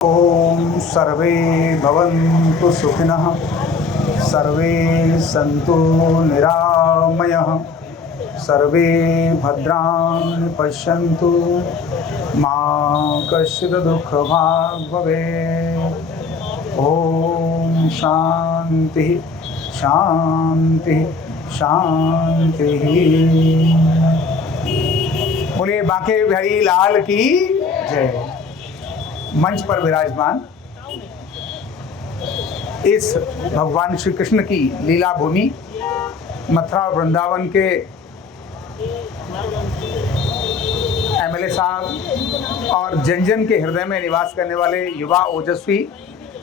ओम सर्वे भवन्तु सुखिनः, सर्वे सन्तु निरामयः, सर्वे भद्राणि पश्यन्तु, मा कश्चित् दुःखभाग् भवेत्। ओम शांति शांति शांति। बोलिए बांके बिहारी लाल की जय। मंच पर विराजमान इस भगवान श्री कृष्ण की लीला भूमि मथुरा और वृंदावन के एमएलए साहब और जन जन के हृदय में निवास करने वाले युवा ओजस्वी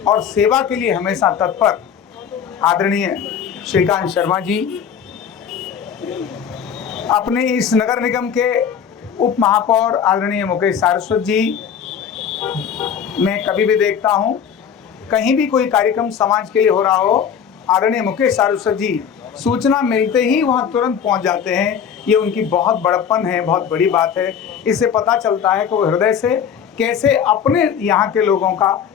और सेवा के लिए हमेशा तत्पर आदरणीय श्रीकांत शर्मा जी, अपने इस नगर निगम के उप महापौर आदरणीय मुकेश सारस्वत जी, मैं कभी भी देखता हूं कहीं भी कोई कार्यक्रम समाज के लिए हो रहा हो, आदरणीय मुकेश सारस्वत जी सूचना मिलते ही वहां तुरंत पहुंच जाते हैं। ये उनकी बहुत बड़प्पन है, बहुत बड़ी बात है। इससे पता चलता है कि वो हृदय से कैसे अपने यहाँ के लोगों का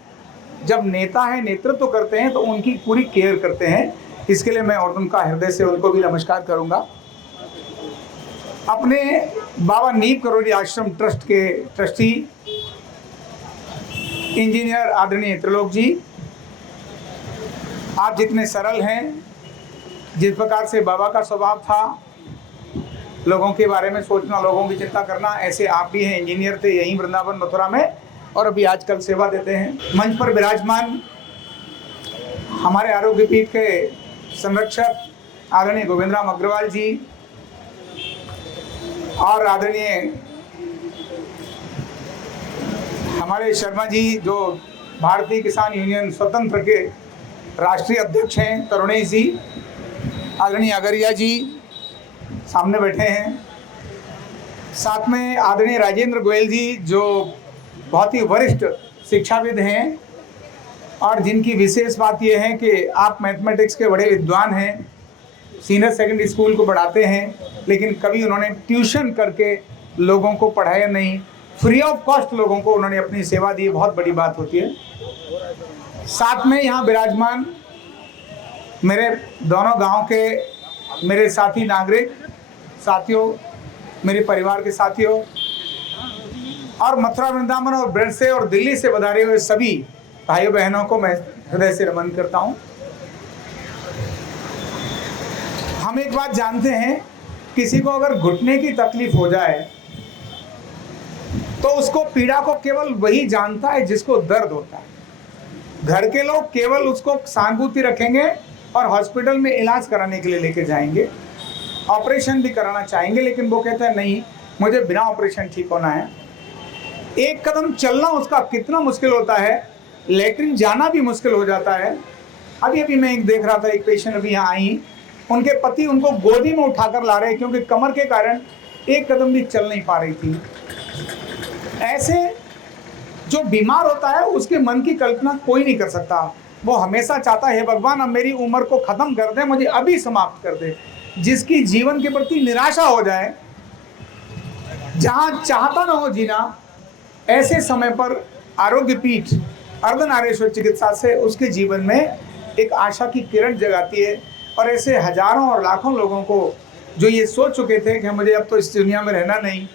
जब नेता है नेतृत्व करते हैं तो उनकी पूरी केयर करते हैं। इसके लिए मैं और उनका हृदय से उनको भी नमस्कार करूँगा। अपने बाबा नीम करोड़ी आश्रम ट्रस्ट के ट्रस्टी इंजीनियर आदरणीय त्रिलोक जी, आप जितने सरल हैं, जिस प्रकार से बाबा का स्वभाव था लोगों के बारे में सोचना, लोगों की चिंता करना, ऐसे आप भी हैं। इंजीनियर थे यहीं वृंदावन मथुरा में और अभी आजकल सेवा देते हैं। मंच पर विराजमान हमारे आरोग्य पीठ के संरक्षक आदरणीय गोविंदराम अग्रवाल जी और आदरणीय हमारे शर्मा जी जो भारतीय किसान यूनियन स्वतंत्र के राष्ट्रीय अध्यक्ष हैं, तरुणेश जी, आदरणीय अगरिया जी सामने बैठे हैं, साथ में आदरणीय राजेंद्र गोयल जी जो बहुत ही वरिष्ठ शिक्षाविद हैं और जिनकी विशेष बात यह है कि आप मैथमेटिक्स के बड़े विद्वान हैं, सीनियर सेकेंडरी स्कूल को पढ़ाते हैं, लेकिन कभी उन्होंने ट्यूशन करके लोगों को पढ़ाया नहीं, फ्री ऑफ कॉस्ट लोगों को उन्होंने अपनी सेवा दी, बहुत बड़ी बात होती है। साथ में यहाँ विराजमान मेरे दोनों गांव के मेरे साथी नागरिक साथियों, मेरे परिवार के साथियों और मथुरा वृंदावन और ब्रज से और दिल्ली से पधारे हुए सभी भाइयों बहनों को मैं हृदय से नमन करता हूँ। हम एक बात जानते हैं, किसी को अगर घुटने की तकलीफ हो जाए तो उसको पीड़ा को केवल वही जानता है जिसको दर्द होता है। घर के लोग केवल उसको सहानुभूति रखेंगे और हॉस्पिटल में इलाज कराने के लिए लेके जाएंगे, ऑपरेशन भी कराना चाहेंगे, लेकिन वो कहता है नहीं, मुझे बिना ऑपरेशन ठीक होना है। एक कदम चलना उसका कितना मुश्किल होता है, लेटरिन जाना भी मुश्किल हो जाता है। अभी मैं एक देख रहा था, एक पेशेंट अभी यहाँ आई, उनके पति उनको गोदी में उठाकर ला रहे क्योंकि कमर के कारण एक कदम भी चल नहीं पा रही थी। ऐसे जो बीमार होता है उसके मन की कल्पना कोई नहीं कर सकता। वो हमेशा चाहता है, भगवान अब मेरी उम्र को खत्म कर दे, मुझे अभी समाप्त कर दे। जिसकी जीवन के प्रति निराशा हो जाए, जहां चाहता ना हो जीना, ऐसे समय पर आरोग्य पीठ अर्धनारीश्वर चिकित्सा से उसके जीवन में एक आशा की किरण जगाती है। और ऐसे हजारों और लाखों लोगों को जो ये सोच चुके थे कि मुझे अब तो इस दुनिया में रहना नहीं,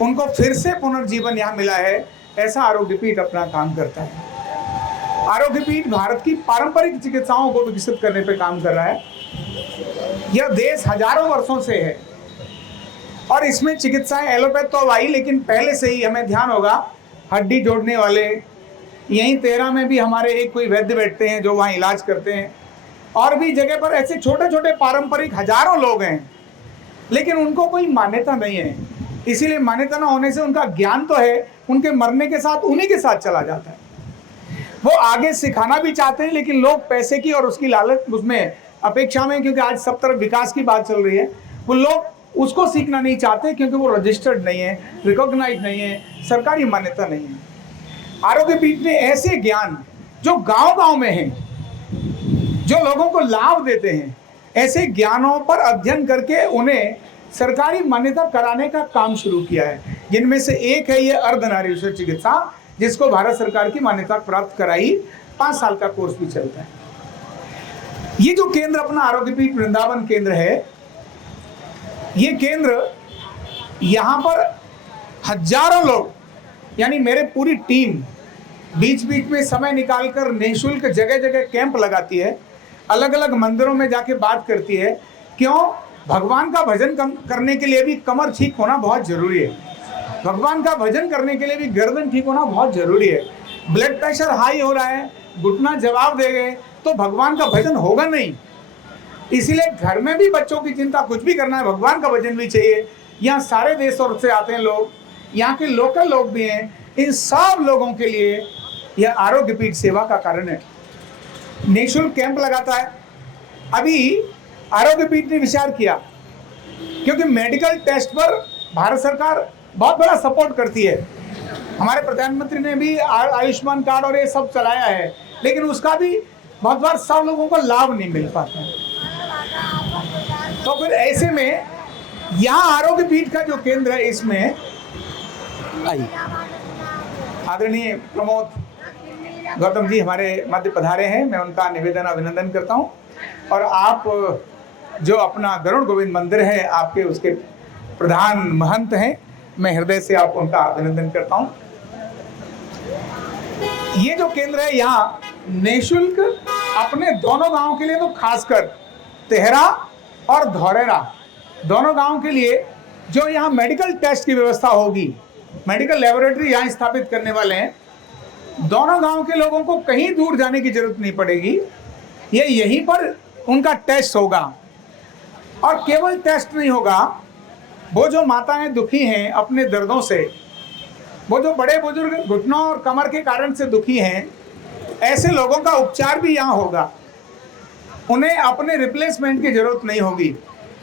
उनको फिर से पुनर्जीवन यहाँ मिला है। ऐसा आरोग्य पीठ अपना काम करता है। आरोग्य पीठ भारत की पारंपरिक चिकित्साओं को विकसित करने पे काम कर रहा है। यह देश हजारों वर्षों से है और इसमें चिकित्साएं एलोपैथ तो अब आई, लेकिन पहले से ही हमें ध्यान होगा हड्डी जोड़ने वाले, यहीं 13 में भी हमारे एक कोई वैद्य बैठते हैं जो वहाँ इलाज करते हैं, और भी जगह पर ऐसे छोटे छोटे पारंपरिक हजारों लोग हैं, लेकिन उनको कोई मान्यता नहीं है। इसीलिए मान्यता ना होने से उनका ज्ञान तो है, उनके मरने के साथ उन्हीं के साथ चला जाता है। वो आगे सिखाना भी चाहते हैं, लेकिन लोग पैसे की और उसकी लालच उसमें अपेक्षा में, क्योंकि आज सब तरफ विकास की बात चल रही है, वो लोग उसको सीखना नहीं चाहते क्योंकि वो रजिस्टर्ड नहीं है, रिकॉग्नाइज नहीं है, सरकारी मान्यता नहीं है। आरोग्य पीठ ने ऐसे ज्ञान जो गांव-गांव में हैं, जो लोगों को लाभ देते हैं, ऐसे ज्ञानों पर अध्ययन करके उन्हें सरकारी मान्यता कराने का काम शुरू किया है, जिनमें से एक है ये अर्धनारीश्वर चिकित्सा, जिसको भारत सरकार की मान्यता प्राप्त कराई, 5 साल का कोर्स भी चलता है। ये जो केंद्र अपना आरोग्य पीठ वृंदावन केंद्र है, ये केंद्र यहाँ पर हजारों लोग, यानी मेरे पूरी टीम बीच बीच में समय निकालकर निःशुल्क जगह जगह कैंप लगाती है, अलग अलग मंदिरों में जाके बात करती है। क्यों? भगवान का भजन करने के लिए भी कमर ठीक होना बहुत जरूरी है, भगवान का भजन करने के लिए भी गर्दन ठीक होना बहुत जरूरी है। ब्लड प्रेशर हाई हो रहा है, घुटना जवाब दे गए तो भगवान का भजन होगा नहीं। इसीलिए घर में भी बच्चों की चिंता, कुछ भी करना है, भगवान का भजन भी चाहिए। यहाँ सारे देशों से आते हैं लोग, यहाँ के लोकल लोग भी हैं, इन सब लोगों के लिए यह आरोग्य पीठ सेवा का कारण है। निःशुल्क कैंप लगाता है। अभी आरोग्य पीठ ने विचार किया, क्योंकि मेडिकल टेस्ट पर भारत सरकार बहुत बड़ा सपोर्ट करती है। हमारे प्रधानमंत्री ने भी आयुष्मान कार्ड और ये सब चलाया है, लेकिन उसका भी बहुत बार सब लोगों को लाभ नहीं मिल पाता है। तो फिर ऐसे में यहाँ आरोग्य पीठ का जो केंद्र है, इसमें आइए आदरणीय प्रमोद गौतम जी हमारे मध्य पधारे हैं, मैं उनका निवेदन अभिनंदन करता हूँ। और आप जो अपना गरुड़ गोविंद मंदिर है, आपके उसके प्रधान महंत हैं, मैं हृदय से आप उनका अभिनंदन करता हूँ। ये जो केंद्र है, यहाँ निःशुल्क अपने दोनों गांव के लिए, तो खासकर तेहरा और धौरेरा दोनों गांव के लिए जो यहाँ मेडिकल टेस्ट की व्यवस्था होगी, मेडिकल लेबोरेटरी यहाँ स्थापित करने वाले हैं। दोनों गांव के लोगों को कहीं दूर जाने की जरूरत नहीं पड़ेगी, ये यहीं पर उनका टेस्ट होगा। और केवल टेस्ट नहीं होगा, वो जो माताएं दुखी हैं अपने दर्दों से, वो जो बड़े बुजुर्ग घुटनों और कमर के कारण से दुखी हैं, ऐसे लोगों का उपचार भी यहाँ होगा, उन्हें अपने रिप्लेसमेंट की जरूरत नहीं होगी।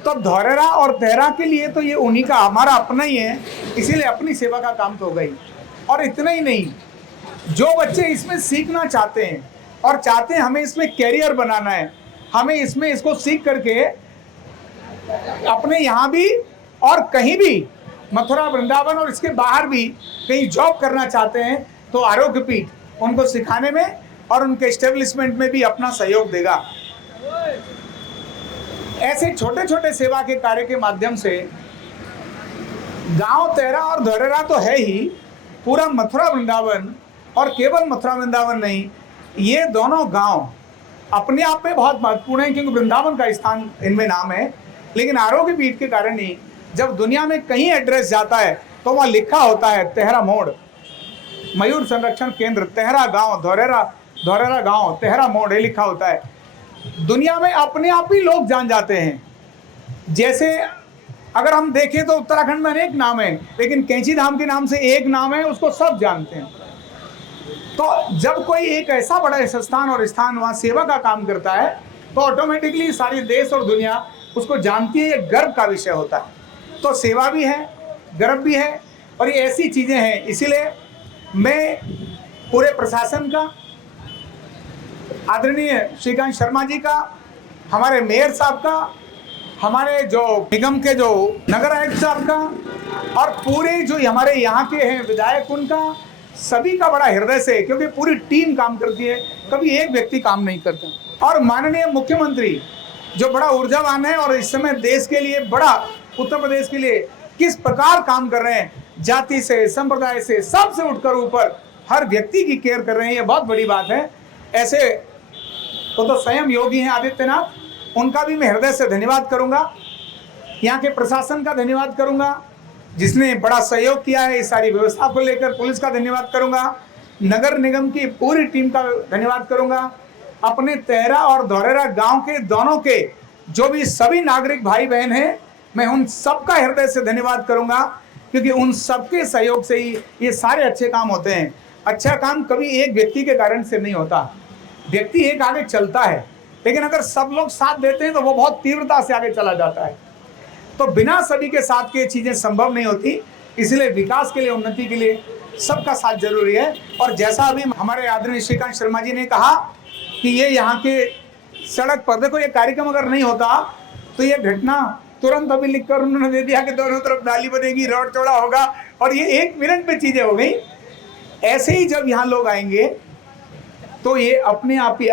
तो धौरेरा और तेहरा के लिए तो ये उन्हीं का, हमारा अपना ही है, इसीलिए अपनी सेवा का काम तो होगा ही। और इतना ही नहीं, जो बच्चे इसमें सीखना चाहते हैं और चाहते हैं हमें इसमें कैरियर बनाना है, हमें इसमें इसको सीख करके अपने यहाँ भी और कहीं भी, मथुरा वृंदावन और इसके बाहर भी कहीं जॉब करना चाहते हैं, तो आरोग्य पीठ उनको सिखाने में और उनके एस्टेब्लिशमेंट में भी अपना सहयोग देगा। ऐसे छोटे छोटे सेवा के कार्य के माध्यम से गांव तेहरा और धौरेरा तो है ही, पूरा मथुरा वृंदावन, और केवल मथुरा वृंदावन नहीं, ये दोनों गांव अपने आप में बहुत महत्वपूर्ण है, क्योंकि वृंदावन का स्थान इनमें नाम है। लेकिन आरोग्य पीठ के कारण ही जब दुनिया में कहीं एड्रेस जाता है तो वहाँ लिखा होता है तेहरा मोड़, मयूर संरक्षण केंद्र तेहरा गांव, धौरेरा गांव, तेहरा मोड़, ये लिखा होता है। दुनिया में अपने आप ही लोग जान जाते हैं। जैसे अगर हम देखें तो उत्तराखंड में अनेक नाम है, लेकिन कैंची धाम के नाम से एक नाम है, उसको सब जानते हैं। तो जब कोई एक ऐसा बड़ा संस्थान और स्थान वहाँ सेवा का काम करता है, तो ऑटोमेटिकली सारे देश और दुनिया उसको जानती है। ये गर्व का विषय होता है। तो सेवा भी है, गर्व भी है, और ये ऐसी चीज़ें हैं। इसीलिए मैं पूरे प्रशासन का, आदरणीय श्रीकांत शर्मा जी का, हमारे मेयर साहब का, हमारे जो निगम के जो नगर आयुक्त साहब का, और पूरे जो हमारे यहाँ के हैं विधायक, उनका सभी का बड़ा हृदय से, क्योंकि पूरी टीम काम करती है, कभी एक व्यक्ति काम नहीं करता। और माननीय मुख्यमंत्री जो बड़ा ऊर्जावान है और इस समय देश के लिए, बड़ा उत्तर प्रदेश के लिए किस प्रकार काम कर रहे हैं, जाति से, संप्रदाय से, सबसे उठकर ऊपर हर व्यक्ति की केयर कर रहे हैं, ये बहुत बड़ी बात है। ऐसे तो स्वयं योगी हैं आदित्यनाथ, उनका भी मैं हृदय से धन्यवाद करूंगा। यहाँ के प्रशासन का धन्यवाद करूंगा जिसने बड़ा सहयोग किया है इस सारी व्यवस्था को लेकर, पुलिस का धन्यवाद करूंगा, नगर निगम की पूरी टीम का धन्यवाद करूंगा, अपने तेहरा और धौरेरा गांव के दोनों के जो भी सभी नागरिक भाई बहन हैं, मैं उन सबका हृदय से धन्यवाद करूंगा, क्योंकि उन सबके सहयोग से ही ये सारे अच्छे काम होते हैं। अच्छा काम कभी एक व्यक्ति के कारण से नहीं होता, व्यक्ति एक आगे चलता है, लेकिन अगर सब लोग साथ देते हैं तो वो बहुत तीव्रता से आगे चला जाता है। तो बिना सभी के साथ के चीज़ें संभव नहीं होती, इसलिए विकास के लिए, उन्नति के लिए सबका साथ जरूरी है। और जैसा अभी हमारे आदरणीय श्रीकांत शर्मा जी ने कहा कि ये यहाँ के सड़क पर, देखो ये कार्यक्रम अगर नहीं होता तो ये घटना तुरंत अभी लिखकर उन्होंने दे दिया कि दोनों तरफ नाली बनेगी, रोड चौड़ा होगा, और ये 1 मिनट में चीज़ें हो गई। ऐसे ही जब यहाँ लोग आएंगे तो ये अपने आप ही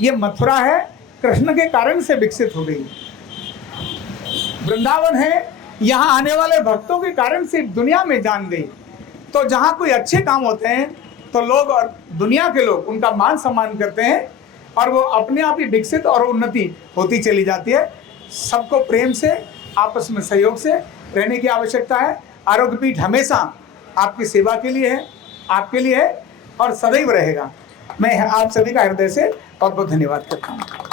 ये मथुरा है, कृष्ण के कारण से विकसित हो गई। वृंदावन है, यहाँ आने वाले भक्तों के कारण से दुनिया में जान गई। तो जहाँ कोई अच्छे काम होते हैं तो लोग और दुनिया के लोग उनका मान सम्मान करते हैं और वो अपने आप ही विकसित और उन्नति होती चली जाती है। सबको प्रेम से, आपस में सहयोग से रहने की आवश्यकता है। आरोग्य पीठ हमेशा आपकी सेवा के लिए है, आपके लिए है और सदैव रहेगा। मैं आप सभी का हृदय से बहुत बहुत धन्यवाद करता हूँ।